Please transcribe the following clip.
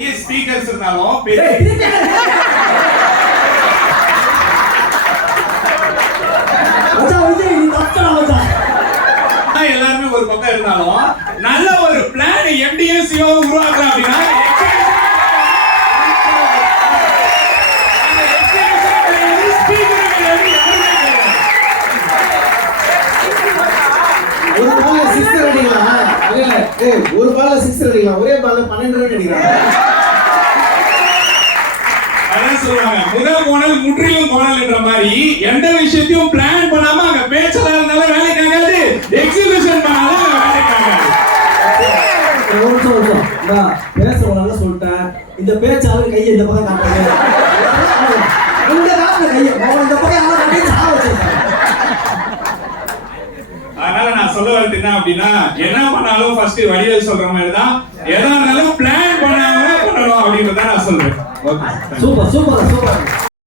Speakers இருந்தாலும் எல்லாருமே ஒரு பக்கம் இருந்தாலும் நல்ல ஒரு பிளான் எம்டிஎஸ்சியோ உருவாக்குறோம் அப்படின்னா ஒரு பால்ல 6 அடிக்கலாம், ஒரே பால்ல 12 ரன் அடிக்கிறாங்க. அதான் சொல்றாங்க முதல் கோணல் முற்றிலும் கோணல் என்ற மாதிரி எந்த விஷயத்தையும் பிளான் பண்ணாம அங்க பேச்சலா இருந்தாலும் வேலைக்கு ஆகாது, எக்ஸிகியூஷன் பண்ணாலும் வேலைக்கு ஆகாது. நான் பேசுறவங்க சொல்லிட்டேன், இந்த பேச்சாளர் கையை இந்த பக்கம் காட்டுங்க, இந்த காட்டுல கையை இந்த பக்கம் வச்சிருக்காங்க. அதனால நான் சொல்ல வரது என்ன அப்படின்னா, என்ன பண்ணாலும் ஃபர்ஸ்ட் வடிவேல் சொல்ற மாதிரி தான், எதா இருந்தாலும் பிளான் பண்ணாம பண்ணணும் அப்படின்றத நான் சொல்றேன். Super super super.